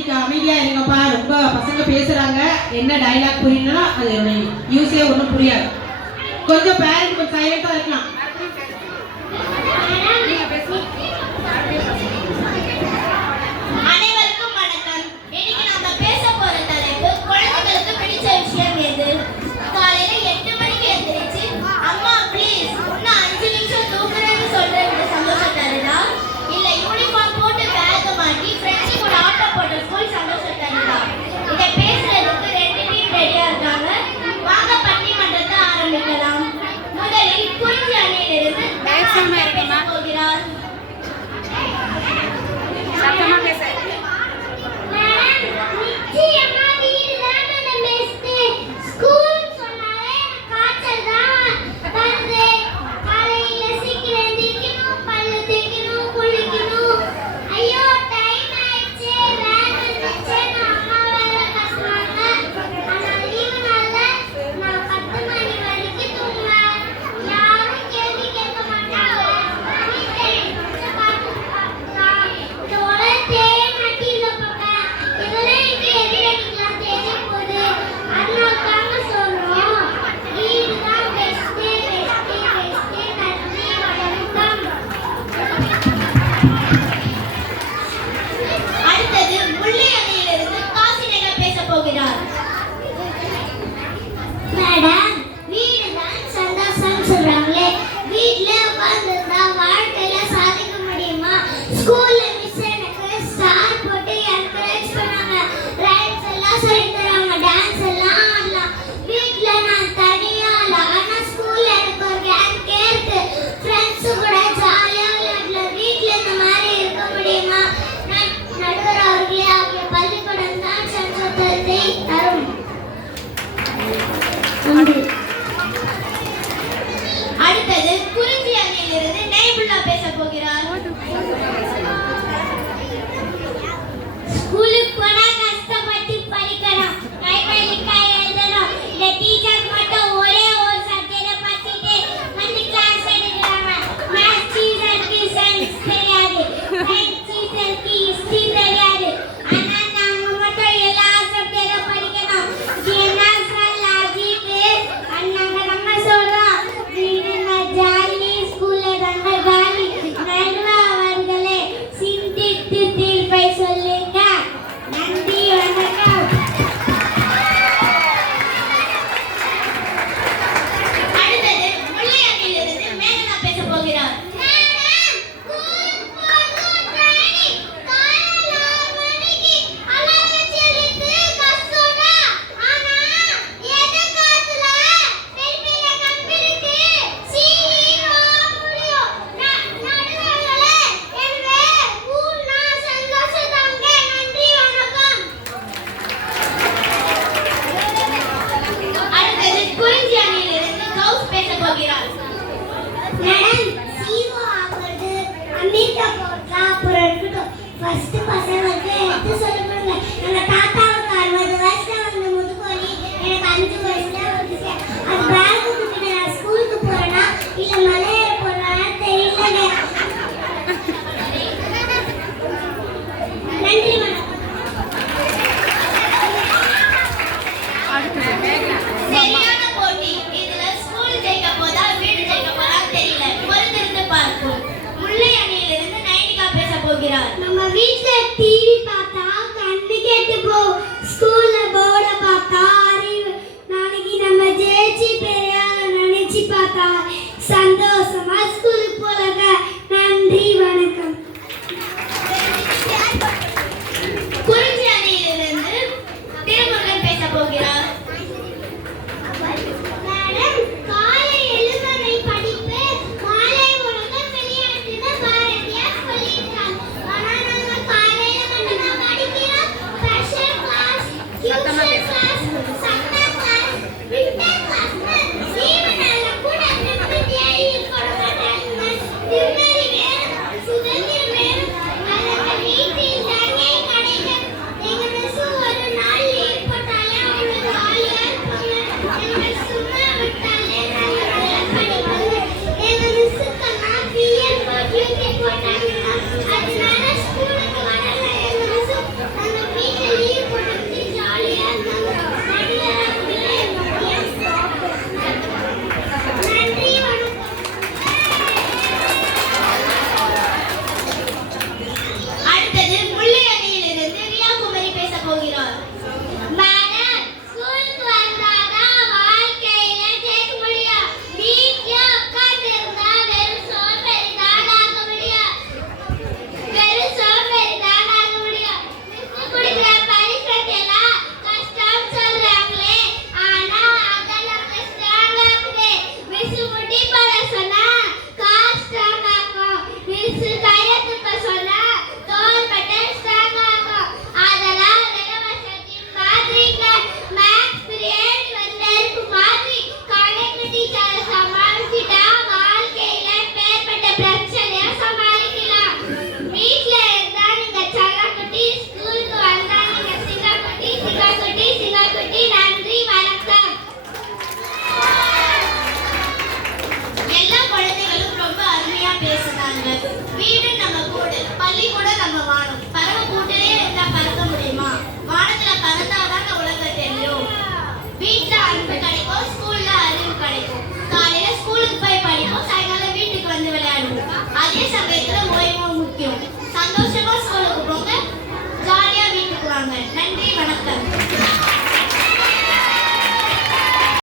இன்னைக்கு அமைதியா இருங்கப்பா, ரொம்ப பசங்க பேசுறாங்க, என்ன டைலாக் புரியணும்னா அது யூஸே ஒன்றும் புரியாது. கொஞ்சம் பேரண்ட் கொஞ்சம் சைலண்டா இருக்கலாம். அனைவருக்கும் வணக்கம். இன்னைக்கு நாம பேச போற தலைப்பு குழந்தைகளுக்கு பிடிச்ச விஷயம் எது? காலையில 8 மணிக்கு எந்திரிச்சு அம்மா ப்ளீஸ் இன்னும் 5 நிமிஷம் தூங்குறேன்னு சொல்றது சந்தோஷம் தருதா? இல்ல யூனிஃபார்ம் போட்டு பேக் மாட்டி ஃப்ரெண்ட்ஸ் கூட ஆட்டோ போட்டு ஸ்கூல் சந்தோஷம் தருதா? இதை பேசுறதுக்கு 2 டீம் ரெடியா இருக்காங்க. வாங்க பட்டிமன்றத்தை ஆரம்பிக்கலாம். முதலில் குறிஞ்சி அணியிலிருந்து பேச போகிறார். சத்தமா பேச. அடுத்தது குறிஞ்சி அணியிலிருந்து நெய்புல்லா பேச போகிறார். ஸ்கூலுக்கு போனா கஷ்டப்பட்டு படிக்கணும், கைவலிக்கா எழுதணும். இந்த டீச்சர் மட்டும் ஒரே ஒரு சப்ஜெக்ட படிச்சுட்டு வந்து கிளாஸ் எடுக்கிறாங்க. மேத்ஸ் டீச்சருக்கு சயின்ஸ் தெரியாது, சயின்ஸ் டீச்சருக்கு ஹிஸ்டரி தெரியாது. ஆனா நாங்க மட்டும் எல்லா சப்ஜெக்ட படிக்கணும். ஜெனரல் லாஜிக் அண்ணாங்க நம்ம சொல்றோம். வீடுனா ஜாலி, ஸ்கூல்ல தாங்க காலி. நடுவா அவர்களே சிந்தித்து தீர்ப்பை சொல்லுங்க. வணக்கம்.